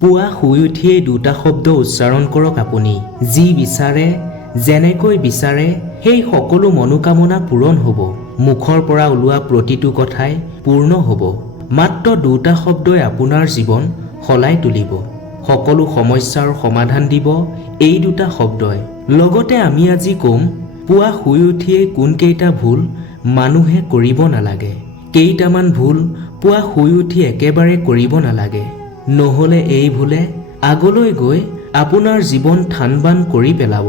পুৱা শুই উঠিয়েই দুটা শব্দ উচ্চাৰণ কৰক আপুনি। যি বিচাৰে, যেনেকৈ বিচাৰে সেই সকলো মনোকামনা পূৰণ হ'ব। মুখৰ পৰা ওলোৱা প্ৰতিটো কথাই পূৰ্ণ হ'ব। মাত্ৰ দুটা শব্দই আপোনাৰ জীৱন সলাই তুলিব। সকলো সমস্যাৰ সমাধান দিব এই দুটা শব্দই। লগতে আমি আজি ক'ম, পুৱা শুই উঠিয়েই কোনকেইটা ভুল মানুহে কৰিব নালাগে। কেইটামান ভুল পুৱা শুই উঠি একেবাৰে কৰিব নালাগে। নহ'লে এই ভুলে আগলৈ গৈ আপোনাৰ জীৱন থান-বান কৰি পেলাব।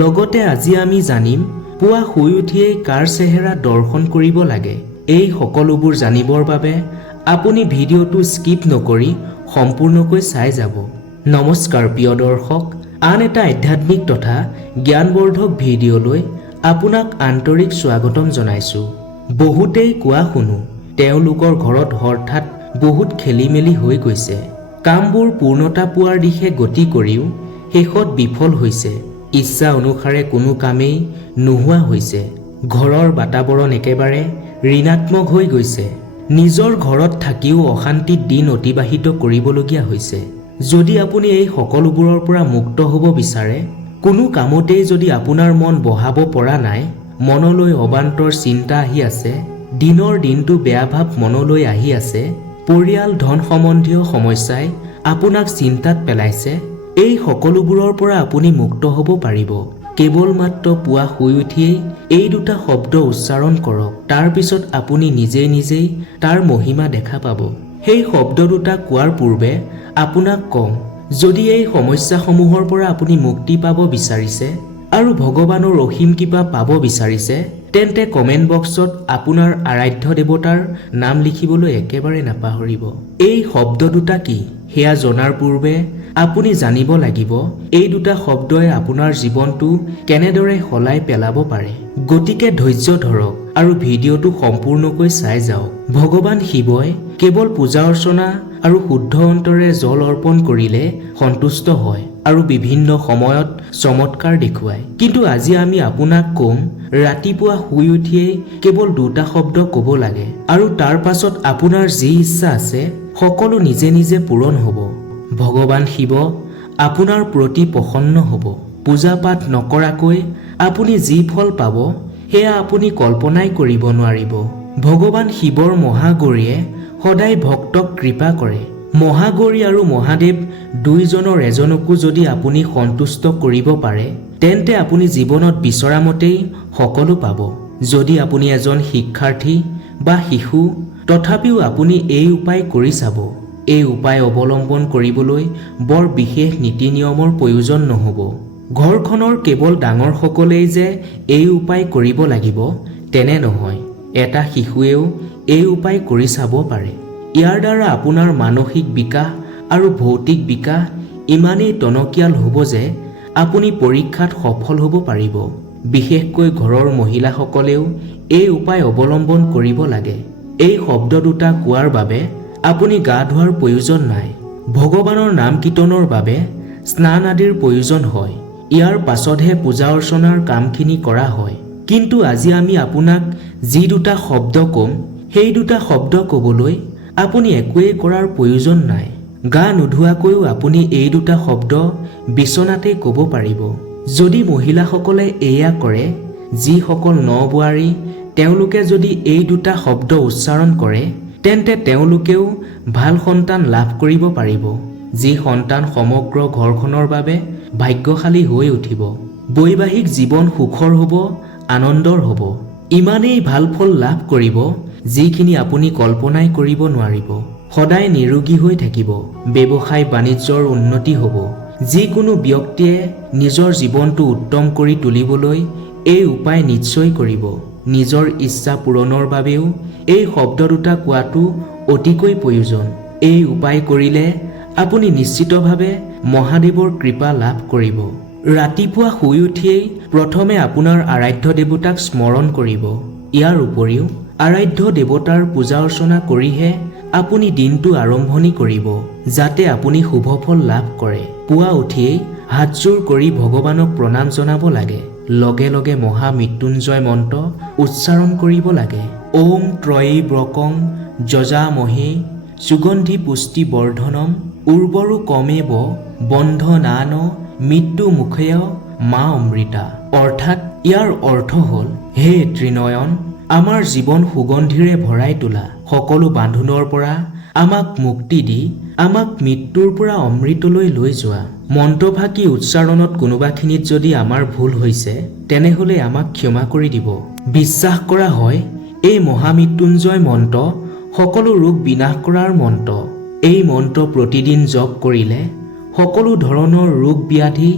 লগতে আজি আমি জানিম, পুৱা শুই উঠিয়েই কাৰ চেহেৰা দৰ্শন কৰিব লাগে। এই সকলোবোৰ জানিবৰ বাবে আপুনি ভিডিঅ'টো স্কিপ নকৰি সম্পূৰ্ণকৈ চাই যাব। নমস্কাৰ প্ৰিয় দৰ্শক, আন এটা আধ্যাত্মিক তথা জ্ঞানবৰ্ধক ভিডিঅ'লৈ আপোনাক আন্তৰিক স্বাগতম জনাইছোঁ। বহুতেই কোৱা শুনো, তেওঁলোকৰ ঘৰত হঠাৎ বহুত খেলিমেলি হৈ গৈছে। কামবোৰ পূৰ্ণতা পোৱাৰ দিশে গতি কৰিও শেষত বিফল হৈছে। ইচ্ছা অনুসাৰে কোনো কামেই নোহোৱা হৈছে। ঘৰৰ বাতাবৰণ একেবাৰে ঋণাত্মক হৈ গৈছে। নিজৰ ঘৰত থাকিও অশান্তিত দিন অতিবাহিত কৰিবলগীয়া হৈছে। যদি আপুনি এই সকলোবোৰৰ পৰা মুক্ত হ'ব বিচাৰে, কোনো কামতেই যদি আপোনাৰ মন বহাব পৰা নাই, মনলৈ অবান্তৰ চিন্তা আহি আছে, দিনৰ দিনটো বেয়া ভাৱ মনলৈ আহি আছে, পৰিয়াল ধন সম্বন্ধীয় সমস্যাই আপোনাক চিন্তাত পেলাইছে, এই সকলোবোৰৰ পৰা আপুনি মুক্ত হ'ব পাৰিব। কেৱল মাত্ৰ পুৱা শুই উঠিয়েই এই দুটা শব্দ উচ্চাৰণ কৰক। তাৰ পিছত আপুনি নিজেই তাৰ মহিমা দেখা পাব। সেই শব্দ দুটা কোৱাৰ পূৰ্বে আপোনাক কওঁ, যদি এই সমস্যাসমূহৰ পৰা আপুনি মুক্তি পাব বিচাৰিছে আৰু ভগৱানৰ অসীম কৃপা পাব বিচাৰিছে, তেন্তে কমেণ্ট বক্সত আপোনাৰ আৰাধ্য দেৱতাৰ নাম লিখিবলৈ একেবাৰে নাপাহৰিব। এই শব্দ দুটা কি সেয়া জনাৰ পূৰ্বে আপুনি জানিব লাগিব, এই দুটা শব্দই আপোনাৰ জীৱনটো কেনেদৰে সলাই পেলাব পাৰে। গতিকে ধৈৰ্য ধৰক আৰু ভিডিঅ'টো সম্পূৰ্ণকৈ চাই যাওক। ভগৱান শিৱই কেৱল পূজা অৰ্চনা আৰু শুদ্ধ অন্তৰে জল অৰ্পণ কৰিলে সন্তুষ্ট হয় আৰু বিভিন্ন সময়ত চমৎকাৰ দেখুৱায়। কিন্তু আজি আমি আপোনাক ক'ম, ৰাতিপুৱা শুই উঠিয়েই কেৱল দুটা শব্দ ক'ব লাগে আৰু তাৰ পাছত আপোনাৰ যি ইচ্ছা আছে সকলো নিজে পূৰণ হ'ব। ভগৱান শিৱ আপোনাৰ প্ৰতি প্ৰসন্ন হ'ব। পূজা পাঠ নকৰাকৈ আপুনি যি ফল পাব সেয়া আপুনি কল্পনাই কৰিব নোৱাৰিব। ভগৱান শিৱৰ মহাগৌৰীয়ে সদায় ভক্তক কৃপা কৰে। মহাগৌৰী আৰু মহাদেৱ দুইজনৰ এজনকো যদি আপুনি সন্তুষ্ট কৰিব পাৰে, তেন্তে আপুনি জীৱনত বিচৰা মতেই সকলো পাব। যদি আপুনি এজন শিক্ষাৰ্থী বা শিশু, তথাপিও আপুনি এই উপায় কৰি চাব। এই উপায় অৱলম্বন কৰিবলৈ বৰ বিশেষ নীতি নিয়মৰ প্ৰয়োজন নহ'ব। ঘৰখনৰ কেৱল ডাঙৰসকলেই যে এই উপায় কৰিব লাগিব তেনে নহয়, এটা শিশুৱেও এই উপায় কৰি চাব পাৰে। ইয়াৰ দ্বাৰা আপোনাৰ মানসিক বিকাশ আৰু ভৌতিক বিকাশ ইমানেই টনকিয়াল হ'ব যে আপুনি পৰীক্ষাত সফল হ'ব পাৰিব। বিশেষকৈ ঘৰৰ মহিলাসকলেও এই উপায় অৱলম্বন কৰিব লাগে। এই শব্দ দুটা কোৱাৰ বাবে আপুনি গা ধোৱাৰ প্ৰয়োজন নাই। ভগৱানৰ নাম কীৰ্তনৰ বাবে স্নান আদিৰ প্ৰয়োজন হয়। ইয়াৰ পাছতহে পূজা অৰ্চনাৰ কামখিনি কৰা হয়। কিন্তু আজি আমি আপোনাক যি দুটা শব্দ ক'ম, সেই দুটা শব্দ ক'বলৈ আপুনি একোৱেই কৰাৰ প্ৰয়োজন নাই। গা নোধোৱাকৈও আপুনি এই দুটা শব্দ বিচনাতেই ক'ব পাৰিব। যদি মহিলাসকলে এয়া কৰে, যিসকল নবোৱাৰী, তেওঁলোকে যদি এই দুটা শব্দ উচ্চাৰণ কৰে, তেন্তে তেওঁলোকেও ভাল সন্তান লাভ কৰিব পাৰিব। যি সন্তান সমগ্ৰ ঘৰখনৰ বাবে ভাগ্যশালী হৈ উঠিব। বৈবাহিক জীৱন সুখৰ হ'ব, আনন্দৰ হ'ব। ইমানেই ভাল ফল লাভ কৰিব যিখিনি আপুনি কল্পনাই কৰিব নোৱাৰিব। সদায় নিৰোগী হৈ থাকিব। ব্যৱসায় বাণিজ্যৰ উন্নতি হ'ব। যিকোনো ব্যক্তিয়ে নিজৰ জীৱনটো উত্তম কৰি তুলিবলৈ এই উপায় নিশ্চয় কৰিব। নিজৰ ইচ্ছা পূৰণৰ বাবেও এই শব্দ দুটা কোৱাটো অতিকৈ প্ৰয়োজন। এই উপায় কৰিলে আপুনি নিশ্চিতভাৱে মহাদেৱৰ কৃপা লাভ কৰিব। ৰাতিপুৱা শুই উঠিয়েই প্ৰথমে আপোনাৰ আৰাধ্য দেৱতাক স্মৰণ কৰিব। ইয়াৰ উপৰিও আৰাধ্য দেৱতাৰ পূজা অৰ্চনা কৰিহে আপুনি দিনটো আৰম্ভণি কৰিব, যাতে আপুনি শুভ ফল লাভ কৰে। পুৱা উঠিয়েই হাতযোৰ কৰি ভগৱানক প্ৰণাম জনাব লাগে। লগে লগে মাhamrityunjay মন্ত্ৰ উচ্চাৰণ কৰিব লাগে। ওম ত্ৰয়ী ব্ৰকং যজামহে সুগন্ধি পুষ্টি বৰ্ধনম উৰ্বৰো কমেব বন্ধ নান মৃত্যু মুখেয় মা অমৃতা। অৰ্থাৎ ইয়াৰ অৰ্থ হ'ল, হে ত্ৰিনয়ন, আমাৰ জীৱন সুগন্ধিৰে ভৰাই তোলা, সকলো বান্ধোনৰ পৰা আমাক মুক্তি দি আমাক মৃত্যুৰ পৰা অমৃতলৈ লৈ যোৱা। মন্ত্ৰফাঁকি উচ্চাৰণত কোনোবাখিনিত যদি আমাৰ ভুল হৈছে তেনেহলে আমাক ক্ষমা কৰি দিব। বিশ্বাস কৰা হয় এই মহামৃত্যুঞ্জয় মন্ত্ৰ সকলো ৰোগ বিনাশ কৰাৰ মন্ত্ৰ। এই মন্ত্ৰ প্ৰতিদিন জপ কৰিলে সকলো ধৰণৰ ৰোগ ব্যাধি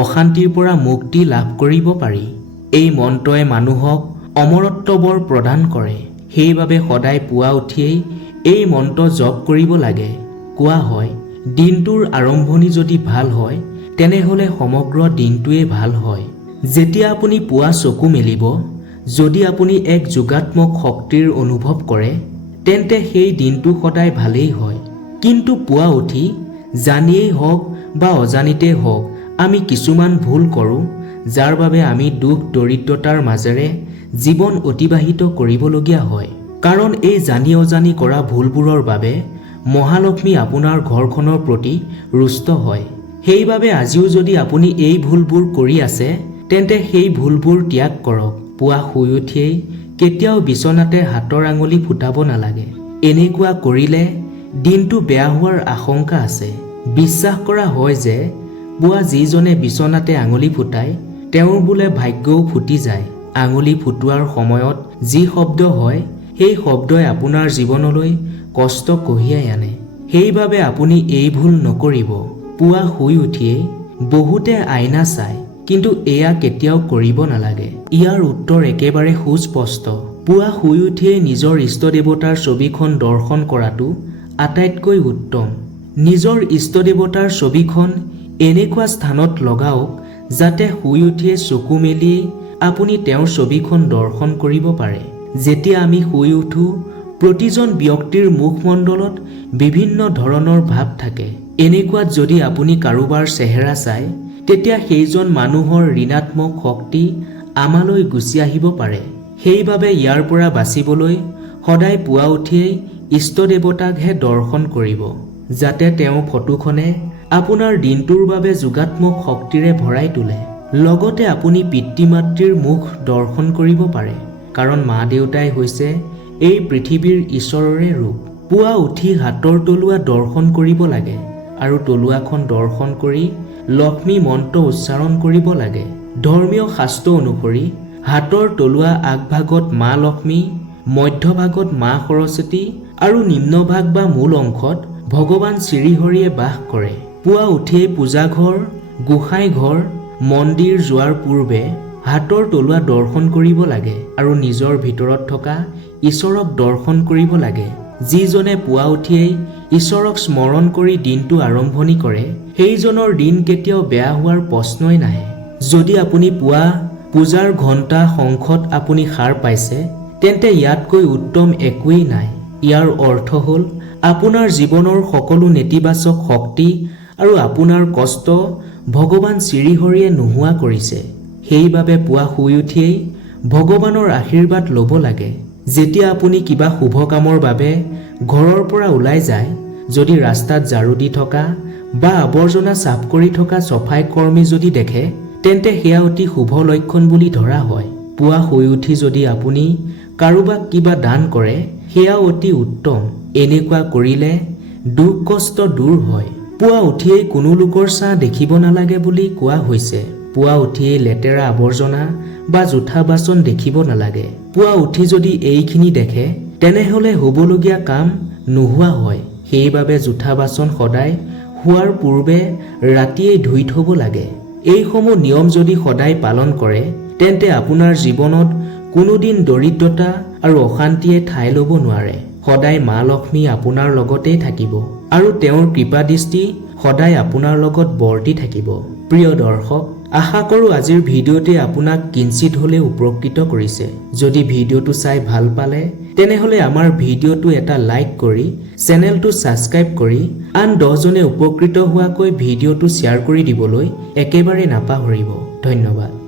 অশান্তিৰ পৰা মুক্তি লাভ কৰিব পাৰি। এই মন্ত্ৰই মানুহক অমৰত্ব বৰ প্ৰদান কৰে। সেইবাবে সদায় পুৱা উঠিয়েই এই মন্ত্ৰ জপ কৰিব লাগে। কোৱা হয় দিনটোৰ আৰম্ভণি যদি ভাল হয় তেনেহলে সমগ্ৰ দিনটোৱে ভাল হয়। যেতিয়া আপুনি পুৱা চকু মেলিব, যদি আপুনি এক যোগাত্মক শক্তিৰ অনুভৱ কৰে তেন্তে সেই দিনটো সদায় ভালেই হয়। কিন্তু পুৱা উঠি জানিয়েই হওক বা অজানিতেই হওক আমি কিছুমান ভুল কৰোঁ, যাৰ বাবে আমি দুখ দৰিদ্ৰতাৰ মাজেৰে জীৱন অতিবাহিত কৰিবলগীয়া হয়। কাৰণ এই জানি অজানি কৰা ভুলবোৰৰ বাবে মহালক্ষ্মী আপোনাৰ ঘৰখনৰ প্ৰতি ৰুষ্ট হয়। সেইবাবে আজিও যদি আপুনি এই ভুলবোৰ কৰি আছে তেন্তে সেই ভুলবোৰ ত্যাগ কৰক। পুৱা শুই উঠিয়েই কেতিয়াও বিচনাতে হাতৰ আঙুলি ফুটাব নালাগে। এনেকুৱা কৰিলে দিনটো বেয়া হোৱাৰ আশংকা আছে। বিশ্বাস কৰা হয় যে পুৱা যিজনে বিচনাতে আঙুলি ফুটায় তেওঁৰ বোলে ভাগ্যও ফুটি যায়। আঙুলি ফুটোৱাৰ সময়ত যি শব্দ হয় সেই শব্দই আপোনাৰ জীৱনলৈ কষ্ট কঢ়িয়াই আনে। সেইবাবে আপুনি এই ভুল নকৰিব। পুৱা শুই উঠিয়েই বহুতে আইনা চায়, কিন্তু এয়া কেতিয়াও কৰিব নালাগে। ইয়াৰ উত্তৰ একেবাৰে সুস্পষ্ট। পুৱা শুই উঠিয়েই নিজৰ ইষ্ট দেৱতাৰ ছবিখন দৰ্শন কৰাটো আটাইতকৈ উত্তম। নিজৰ ইষ্ট দেৱতাৰ ছবিখন এনেকুৱা স্থানত লগাওক যাতে শুই উঠিয়ে চকু মেলিয়েই আপুনি তেওঁৰ ছবিখন দৰ্শন কৰিব পাৰে। যেতিয়া আমি শুই উঠো প্ৰতিজন ব্যক্তিৰ মুখমণ্ডলত বিভিন্ন ধৰণৰ ভাৱ থাকে। এনেকুৱাত যদি আপুনি কাৰোবাৰ চেহেৰা চায় তেতিয়া সেইজন মানুহৰ ঋণাত্মক শক্তি আমালৈ গুচি আহিব পাৰে। সেইবাবে ইয়াৰ পৰা বাচিবলৈ সদায় পুৱা উঠিয়েই ইষ্ট দেৱতাকহে দৰ্শন কৰিব, যাতে তেওঁ ফটোখনে আপোনাৰ দিনটোৰ বাবে যোগাত্মক শক্তিৰে ভৰাই তোলে। লগতে আপুনি পিতৃ মাতৃৰ মুখ দৰ্শন কৰিব পাৰে, কাৰণ মা দেউতাই হৈছে এই পৃথিৱীৰ ঈশ্বৰৰে ৰূপ। পুৱা উঠি হাতৰ তলুৱা দৰ্শন কৰিব লাগে আৰু তলুৱাখন দৰ্শন কৰি লক্ষ্মী মন্ত্ৰ উচ্চাৰণ কৰিব লাগে। ধৰ্মীয় শাস্ত্ৰ অনুসৰি হাতৰ তলুৱা আগভাগত মা লক্ষ্মী, মধ্যভাগত মা সৰস্বতী আৰু নিম্নভাগ বা মূল অংশত ভগৱান শ্ৰীহৰিয়ে বাস কৰে। পুৱা উঠিয়েই পূজাঘৰ, গোসাঁই ঘৰ, মন্দিৰ যোৱাৰ পূৰ্বে হাতৰ তলুৱা দৰ্শন কৰিব লাগে আৰু নিজৰ ভিতৰত থকা ঈশ্বৰক দৰ্শন কৰিব লাগে। যিজনে পুৱা উঠিয়েই ঈশ্বৰক স্মৰণ কৰি দিনটো আৰম্ভণি কৰে সেইজনৰ দিন কেতিয়াও বেয়া হোৱাৰ প্ৰশ্নই নাহে। যদি আপুনি পুৱা পূজাৰ ঘণ্টা শংখত আপুনি সাৰ পাইছে তেন্তে ইয়াতকৈ উত্তম একোৱেই নাই। ইয়াৰ অৰ্থ হ'ল আপোনাৰ জীৱনৰ সকলো নেতিবাচক শক্তি আৰু আপোনাৰ কষ্ট ভগৱান শ্ৰীহৰিয়ে নোহোৱা কৰিছে। সেইবাবে পুৱা শুই উঠিয়েই ভগৱানৰ আশীৰ্বাদ ল'ব লাগে। যেতিয়া আপুনি কিবা শুভ কামৰ বাবে ঘৰৰ পৰা ওলাই যায়, যদি ৰাস্তাত ঝাৰু দি থকা বা আৱৰ্জনা চাফ কৰি থকা সফাই কৰ্মী যদি দেখে তেন্তে সেয়া অতি শুভ লক্ষণ বুলি ধৰা হয়। পুৱা শুই উঠি যদি আপুনি কাৰোবাক কিবা দান কৰে সেয়া অতি উত্তম। এনেকুৱা কৰিলে দুখ কষ্ট দূৰ হয়। পুৱা উঠিয়েই কোনো লোকৰ ছাঁ দেখিব নালাগে বুলি কোৱা হৈছে। পুৱা উঠিয়েই লেতেৰা আৱৰ্জনা বা জোঠা বাচন দেখিব নালাগে। পুৱা উঠি যদি এইখিনি দেখে তেনেহলে হ'বলগীয়া কাম নোহোৱা হয়। সেইবাবে জোঠা বাচন সদায় শোৱাৰ পূৰ্বে ৰাতিয়েই ধুই থব লাগে। এইসমূহ নিয়ম যদি সদায় পালন কৰে তেন্তে আপোনাৰ জীৱনত কোনোদিন দৰিদ্ৰতা আৰু অশান্তিয়ে ঠাই ল'ব নোৱাৰে। সদায় মা লক্ষ্মী আপোনাৰ লগতেই থাকিব আৰু তেওঁৰ কৃপা দৃষ্টি সদায় আপোনাৰ লগত বৰ্তি থাকিব। প্ৰিয় দৰ্শক, আশা কৰোঁ আজিৰ ভিডিঅ'তে আপোনাক কিঞ্চিত হ'লেও উপকৃত কৰিছে। যদি ভিডিঅ'টো চাই ভাল পালে তেনেহলে আমাৰ ভিডিঅ'টো এটা লাইক কৰি চেনেলটো ছাবস্ক্ৰাইব কৰি আন 10 জনে উপকৃত হোৱাকৈ ভিডিঅ'টো শ্বেয়াৰ কৰি দিবলৈ একেবাৰে নাপাহৰিব। ধন্যবাদ।